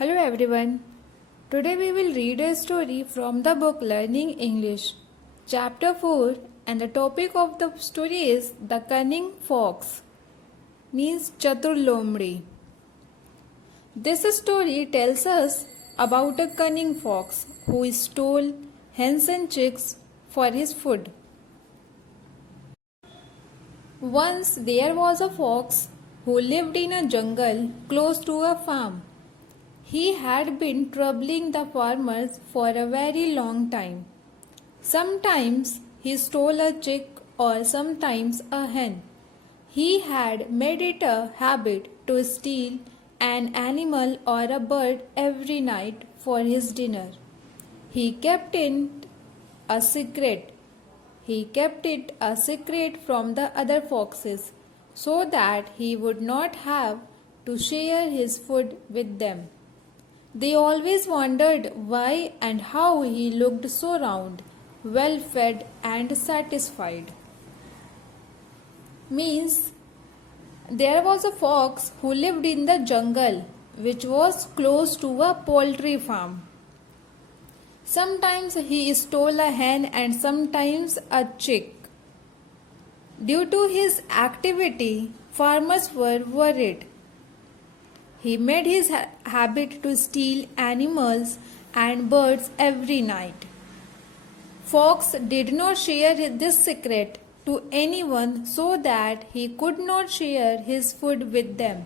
Hello everyone. Today we will read a story from the book Learning English, Chapter 4, and the topic of the story is The Cunning Fox, means Chatur Lomdi. This story tells us about a cunning fox who stole hens and chicks for his food. Once there was a fox who lived in a jungle close to a farm. He had been troubling the farmers for a very long time. Sometimes he stole a chick or sometimes a hen. He had made it a habit to steal an animal or a bird every night for his dinner. He kept it a secret. He kept it a secret from the other foxes so that he would not have to share his food with them. They always wondered why and how he looked so round, well fed and satisfied. Means there was a fox who lived in the jungle which was close to a poultry farm. Sometimes he stole a hen and sometimes a chick. Due to his activity, farmers were worried. He made his habit to steal animals and birds every night. Fox did not share this secret to anyone so that he could not share his food with them.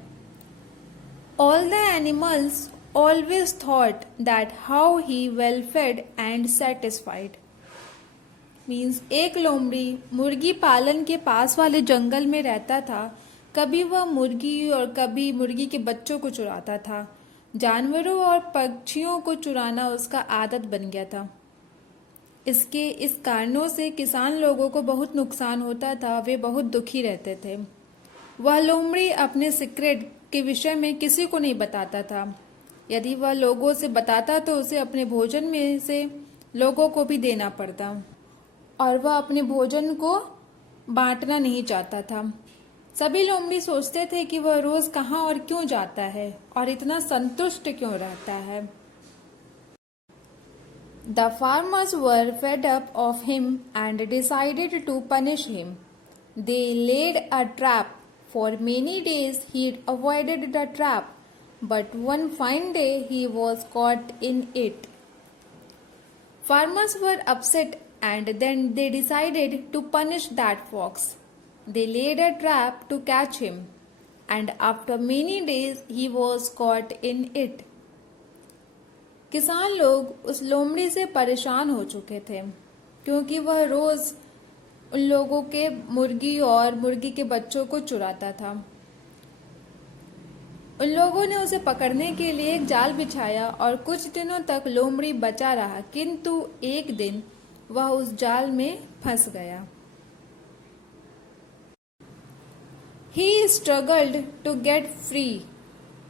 All the animals always thought that how he well fed and satisfied. Means एक लोमड़ी मुर्गी पालन के पास वाले जंगल में रहता था. कभी वह मुर्गी और कभी मुर्गी के बच्चों को चुराता था. जानवरों और पक्षियों को चुराना उसका आदत बन गया था. इस कारणों से किसान लोगों को बहुत नुकसान होता था. वे बहुत दुखी रहते थे. वह लोमड़ी अपने सीक्रेट के विषय में किसी को नहीं बताता था. यदि वह लोगों से बताता तो उसे अपने भोजन में से लोगों को भी देना पड़ता और वह अपने भोजन को बांटना नहीं चाहता था. सभी लोमड़ी सोचते थे कि वह रोज कहाँ और क्यों जाता है और इतना संतुष्ट क्यों रहता है. The farmers were fed up of him and decided to punish him. They laid a trap. For many days he avoided the trap, but one fine day he was caught in it. Farmers were upset and then they decided to punish that fox. They laid a trap to catch him, and after many days he was caught in it. किसान लोग उस लोमड़ी से परेशान हो चुके थे क्योंकि वह रोज उन लोगों के मुर्गी और मुर्गी के बच्चों को चुराता था. उन लोगों ने उसे पकड़ने के लिए एक जाल बिछाया और कुछ दिनों तक लोमड़ी बचा रहा, किंतु एक दिन वह उस जाल में फंस गया. He struggled to get free.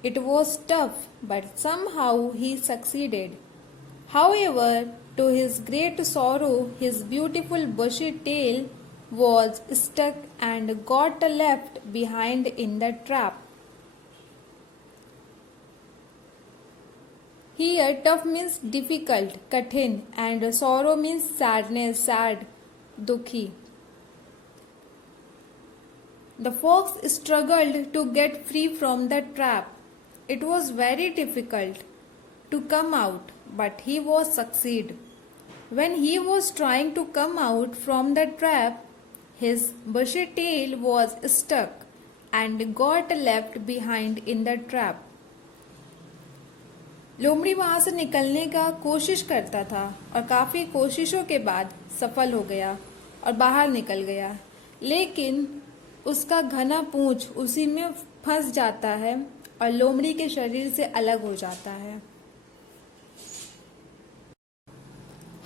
It was tough, but somehow he succeeded. However, to his great sorrow, his beautiful bushy tail was stuck and got left behind in the trap. Here, tough means difficult, kathin, and sorrow means sadness, sad, dukhi. The fox struggled to get free from the trap. It was very difficult to come out, but he was succeed. When he was trying to come out from the trap, his bushy tail was stuck and got left behind in the trap. लोमड़ी वहां से निकलने का कोशिश करता था और काफी कोशिशों के बाद सफल हो गया और बाहर निकल गया, लेकिन उसका घना पूंछ उसी में फंस जाता है और लोमड़ी के शरीर से अलग हो जाता है.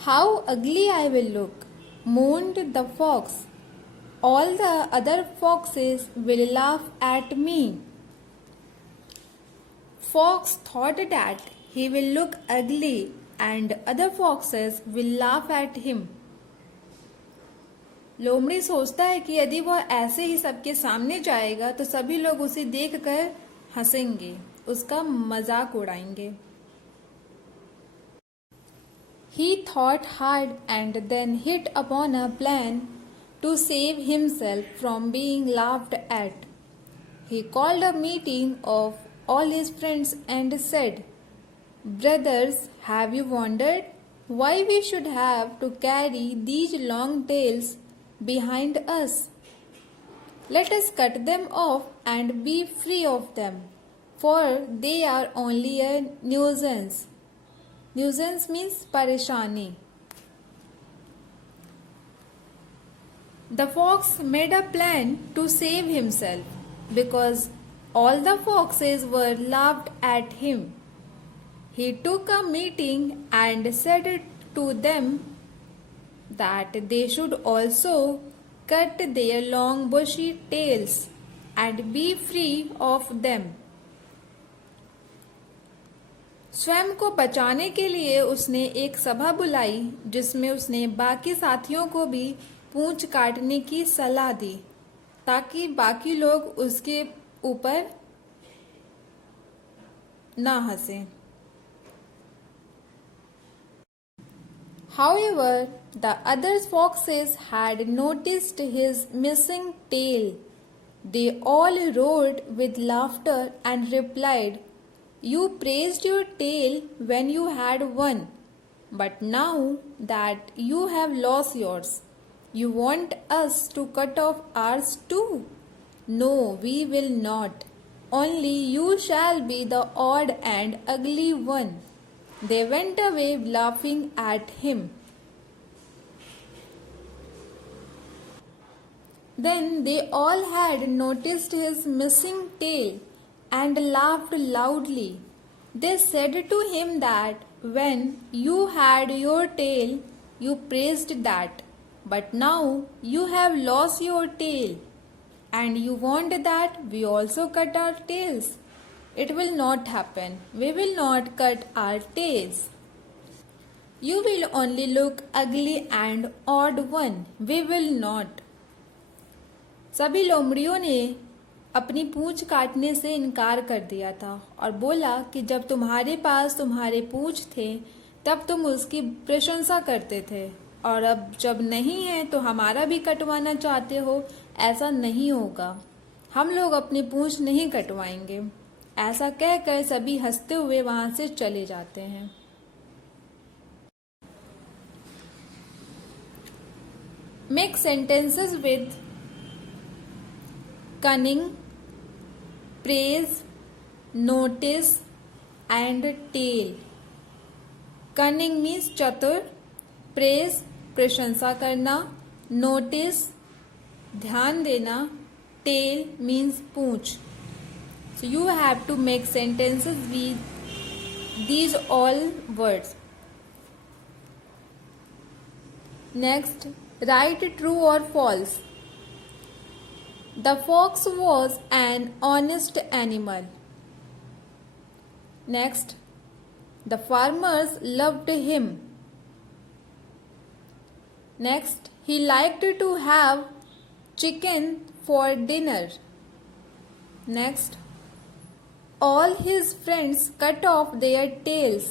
How ugly I will look, moaned the fox. All the other foxes will laugh at me. Fox thought that he will look ugly and other foxes will laugh at him. लोमड़ी सोचता है कि यदि वह ऐसे ही सबके सामने जाएगा तो सभी लोग उसे देखकर हंसेंगे उसका मजाक उड़ाएंगे। He thought hard and then hit upon a plan to save himself from being laughed at. He called a meeting of all his friends and said, "Brothers, have you wondered why we should have to carry these long tails behind us? Let us cut them off and be free of them, for they are only a nuisance." Nuisance means pareshani. The fox made a plan to save himself because all the foxes were laughed at him. He took a meeting and said to them that they should also cut their long bushy tails and be free of them. स्वयं को बचाने के लिए उसने एक सभा बुलाई जिसमें उसने बाकी साथियों को भी पूंछ काटने की सलाह दी ताकि बाकी लोग उसके ऊपर ना हंसें। However, the other foxes had noticed his missing tail. They all roared with laughter and replied, "You praised your tail when you had one, but now that you have lost yours, you want us to cut off ours too? No, we will not. Only you shall be the odd and ugly one." They went away laughing at him. Then they all had noticed his missing tail and laughed loudly. They said to him that when you had your tail, you praised that, but now you have lost your tail, and you want that we also cut our tails. It will not happen. We will not cut our tails. You will only look ugly and odd one. We will not. सभी लोमड़ियों ने अपनी पूंछ काटने से इनकार कर दिया था और बोला कि जब तुम्हारे पास तुम्हारे पूंछ थे तब तुम उसकी प्रशंसा करते थे, और अब जब नहीं है तो हमारा भी कटवाना चाहते हो। ऐसा नहीं होगा, हम लोग अपनी पूंछ नहीं कटवाएंगे। ऐसा कहकर सभी हंसते हुए वहां से चले जाते हैं। Make sentences with cunning, praise, notice and tail. Cunning means चतुर, praise प्रशंसा करना, notice ध्यान देना, tail means Poonch. So you have to make sentences with these all words. Next, write true or false. The fox was an honest animal. Next, the farmers loved him. Next, he liked to have chicken for dinner. Next, all his friends cut off their tails.